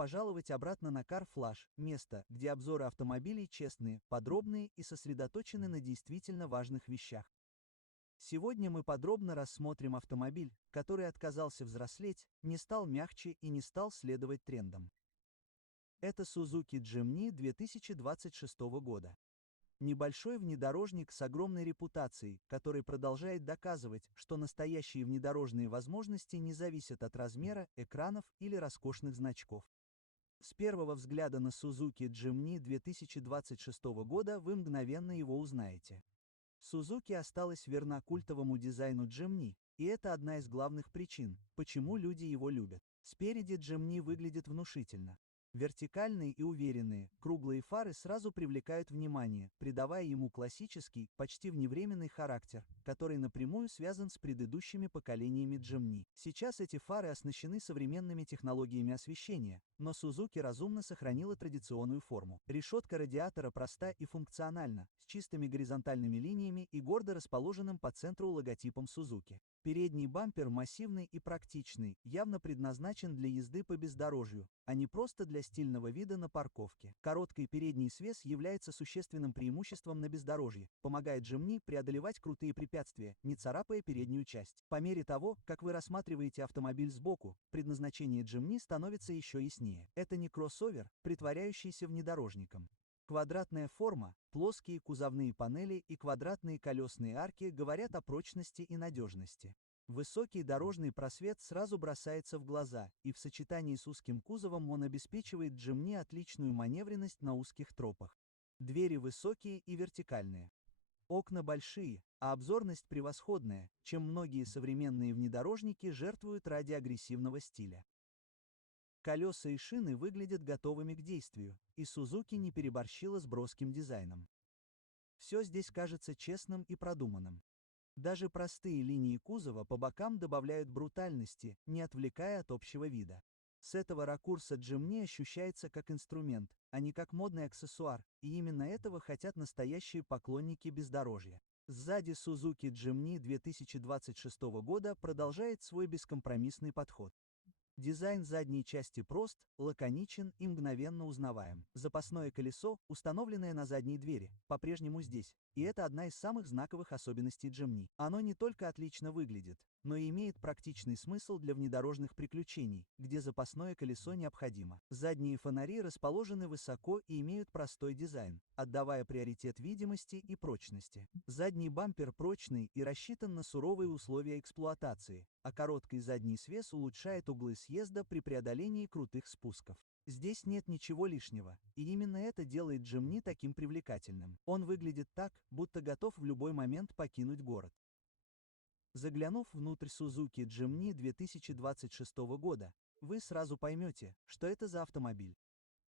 пожаловать обратно на Car Flash, место, где обзоры автомобилей честные, подробные и сосредоточены на действительно важных вещах. Сегодня мы подробно рассмотрим автомобиль, который отказался взрослеть, не стал мягче и не стал следовать трендам. Это Suzuki Jimny 2026 года. Небольшой внедорожник с огромной репутацией, который продолжает доказывать, что настоящие внедорожные возможности не зависят от размера, экранов или роскошных значков. С первого взгляда на Suzuki Jimny 2026 года вы мгновенно его узнаете. Suzuki осталась верна культовому дизайну Jimny, и это одна из главных причин, почему люди его любят. Спереди Jimny выглядит внушительно. Вертикальные и уверенные, круглые фары сразу привлекают внимание, придавая ему классический, почти вневременный характер, который напрямую связан с предыдущими поколениями Jimny. Сейчас эти фары оснащены современными технологиями освещения, но Suzuki разумно сохранила традиционную форму. Решетка радиатора проста и функциональна, с чистыми горизонтальными линиями и гордо расположенным по центру логотипом Suzuki. Передний бампер массивный и практичный, явно предназначен для езды по бездорожью, а не просто для стильного вида на парковке. Короткий передний свес является существенным преимуществом на бездорожье, помогает Jimny преодолевать крутые препятствия, не царапая переднюю часть. По мере того, как вы рассматриваете автомобиль сбоку, предназначение Jimny становится еще яснее. Это не кроссовер, притворяющийся внедорожником. Квадратная форма, плоские кузовные панели и квадратные колесные арки говорят о прочности и надежности. Высокий дорожный просвет сразу бросается в глаза, и в сочетании с узким кузовом он обеспечивает Jimny отличную маневренность на узких тропах. Двери высокие и вертикальные. Окна большие, а обзорность превосходная, чем многие современные внедорожники жертвуют ради агрессивного стиля. Колеса и шины выглядят готовыми к действию, и Suzuki не переборщила с броским дизайном. Все здесь кажется честным и продуманным. Даже простые линии кузова по бокам добавляют брутальности, не отвлекая от общего вида. С этого ракурса Jimny ощущается как инструмент, а не как модный аксессуар, и именно этого хотят настоящие поклонники бездорожья. Сзади Suzuki Jimny 2026 года продолжает свой бескомпромиссный подход. Дизайн задней части прост, лаконичен и мгновенно узнаваем. Запасное колесо, установленное на задней двери, по-прежнему здесь, и это одна из самых знаковых особенностей Jimny. Оно не только отлично выглядит, но и имеет практичный смысл для внедорожных приключений, где запасное колесо необходимо. Задние фонари расположены высоко и имеют простой дизайн, отдавая приоритет видимости и прочности. Задний бампер прочный и рассчитан на суровые условия эксплуатации, а короткий задний свес улучшает углы съезда при преодолении крутых спусков. Здесь нет ничего лишнего, и именно это делает Jimny таким привлекательным. Он выглядит так, будто готов в любой момент покинуть город. Заглянув внутрь Suzuki Jimny 2026 года, вы сразу поймете, что это за автомобиль.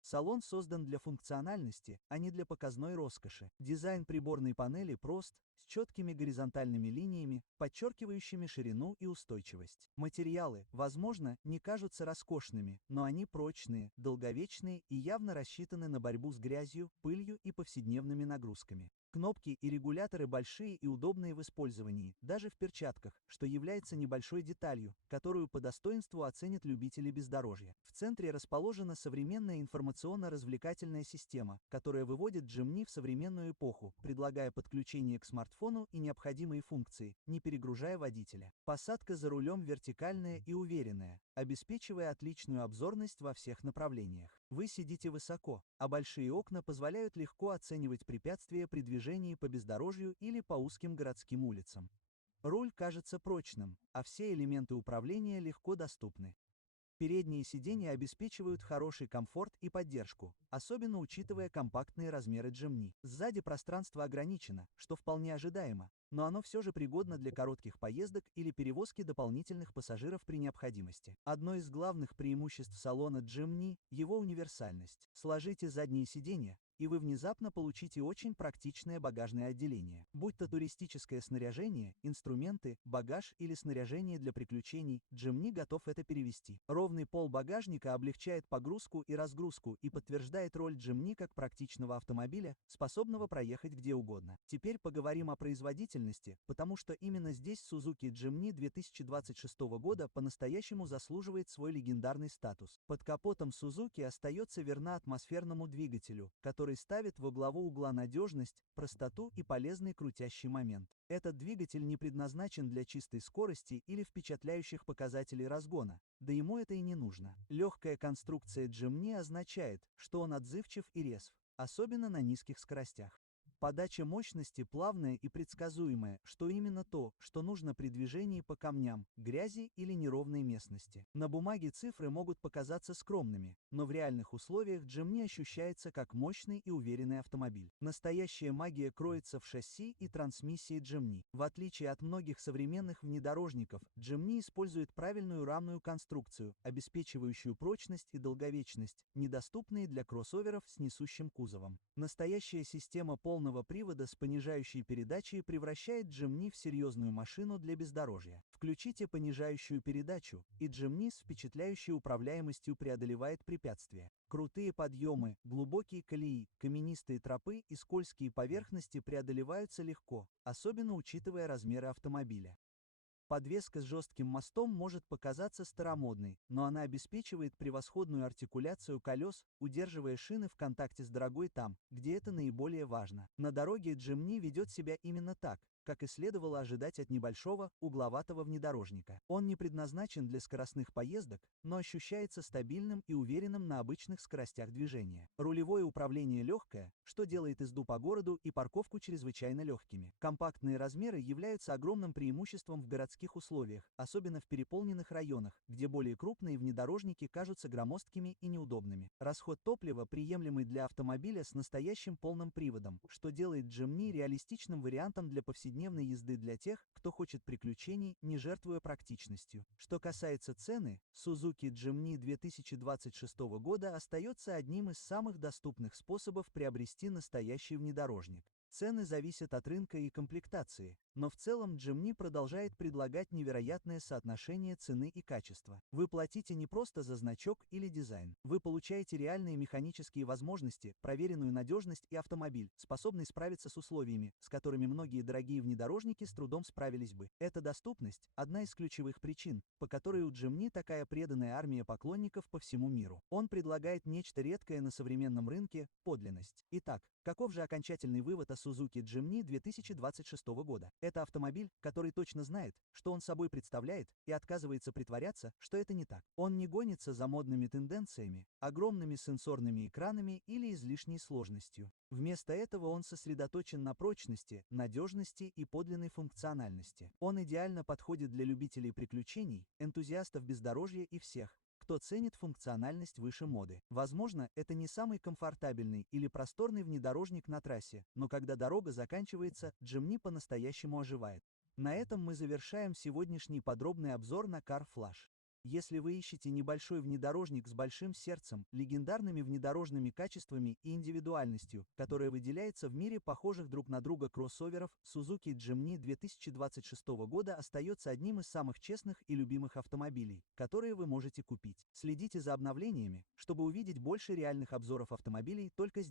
Салон создан для функциональности, а не для показной роскоши. Дизайн приборной панели прост, с четкими горизонтальными линиями, подчеркивающими ширину и устойчивость. Материалы, возможно, не кажутся роскошными, но они прочные, долговечные и явно рассчитаны на борьбу с грязью, пылью и повседневными нагрузками. Кнопки и регуляторы большие и удобные в использовании, даже в перчатках, что является небольшой деталью, которую по достоинству оценят любители бездорожья. В центре расположена современная информационно-развлекательная система, которая выводит Jimny в современную эпоху, предлагая подключение к смартфону и необходимые функции, не перегружая водителя. Посадка за рулем вертикальная и уверенная, обеспечивая отличную обзорность во всех направлениях. Вы сидите высоко, а большие окна позволяют легко оценивать препятствия при движении по бездорожью или по узким городским улицам. Руль кажется прочным, а все элементы управления легко доступны. Передние сиденья обеспечивают хороший комфорт и поддержку, особенно учитывая компактные размеры Jimny. Сзади пространство ограничено, что вполне ожидаемо, но оно все же пригодно для коротких поездок или перевозки дополнительных пассажиров при необходимости. Одно из главных преимуществ салона Jimny – его универсальность. Сложите задние сиденья, и вы внезапно получите очень практичное багажное отделение. Будь то туристическое снаряжение, инструменты, багаж или снаряжение для приключений, Jimny готов это перевести. Ровный пол багажника облегчает погрузку и разгрузку и подтверждает роль Jimny как практичного автомобиля, способного проехать где угодно. Теперь поговорим о производительности, потому что именно здесь Suzuki Jimny 2026 года по-настоящему заслуживает свой легендарный статус. Под капотом Suzuki остается верна атмосферному двигателю, который ставит во главу угла надежность, простоту и полезный крутящий момент. Этот двигатель не предназначен для чистой скорости или впечатляющих показателей разгона, да ему это и не нужно. Легкая конструкция Jimny означает, что он отзывчив и резв, особенно на низких скоростях. Подача мощности плавная и предсказуемая, что именно то, что нужно при движении по камням, грязи или неровной местности. На бумаге цифры могут показаться скромными, но в реальных условиях Jimny ощущается как мощный и уверенный автомобиль. Настоящая магия кроется в шасси и трансмиссии Jimny. В отличие от многих современных внедорожников, Jimny использует правильную рамную конструкцию, обеспечивающую прочность и долговечность, недоступные для кроссоверов с несущим кузовом. Настоящая система полного привода с понижающей передачей превращает Jimny в серьезную машину для бездорожья. Включите понижающую передачу, и Jimny с впечатляющей управляемостью преодолевает препятствия. Крутые подъемы, глубокие колеи, каменистые тропы и скользкие поверхности преодолеваются легко, особенно учитывая размеры автомобиля. Подвеска с жестким мостом может показаться старомодной, но она обеспечивает превосходную артикуляцию колес, удерживая шины в контакте с дорогой там, где это наиболее важно. На дороге Jimny ведет себя именно так, как и следовало ожидать от небольшого, угловатого внедорожника. Он не предназначен для скоростных поездок, но ощущается стабильным и уверенным на обычных скоростях движения. Рулевое управление легкое, что делает езду по городу и парковку чрезвычайно легкими. Компактные размеры являются огромным преимуществом в городских условиях, особенно в переполненных районах, где более крупные внедорожники кажутся громоздкими и неудобными. Расход топлива приемлемый для автомобиля с настоящим полным приводом, что делает Jimny реалистичным вариантом для повседневной езды для тех, кто хочет приключений, не жертвуя практичностью. Что касается цены, Suzuki Jimny 2026 года остается одним из самых доступных способов приобрести настоящий внедорожник. Цены зависят от рынка и комплектации, но в целом Jimny продолжает предлагать невероятное соотношение цены и качества. Вы платите не просто за значок или дизайн. Вы получаете реальные механические возможности, проверенную надежность и автомобиль, способный справиться с условиями, с которыми многие дорогие внедорожники с трудом справились бы. Эта доступность – одна из ключевых причин, по которой у Jimny такая преданная армия поклонников по всему миру. Он предлагает нечто редкое на современном рынке – подлинность. Итак, каков же окончательный вывод о Suzuki Jimny 2026 года? Это автомобиль, который точно знает, что он собой представляет, и отказывается притворяться, что это не так. Он не гонится за модными тенденциями, огромными сенсорными экранами или излишней сложностью. Вместо этого он сосредоточен на прочности, надежности и подлинной функциональности. Он идеально подходит для любителей приключений, энтузиастов бездорожья и всех, кто ценит функциональность выше моды. Возможно, это не самый комфортабельный или просторный внедорожник на трассе, но когда дорога заканчивается, Jimny по-настоящему оживает. На этом мы завершаем сегодняшний подробный обзор на Car Flash. Если вы ищете небольшой внедорожник с большим сердцем, легендарными внедорожными качествами и индивидуальностью, которая выделяется в мире похожих друг на друга кроссоверов, Suzuki Jimny 2026 года остается одним из самых честных и любимых автомобилей, которые вы можете купить. Следите за обновлениями, чтобы увидеть больше реальных обзоров автомобилей только здесь.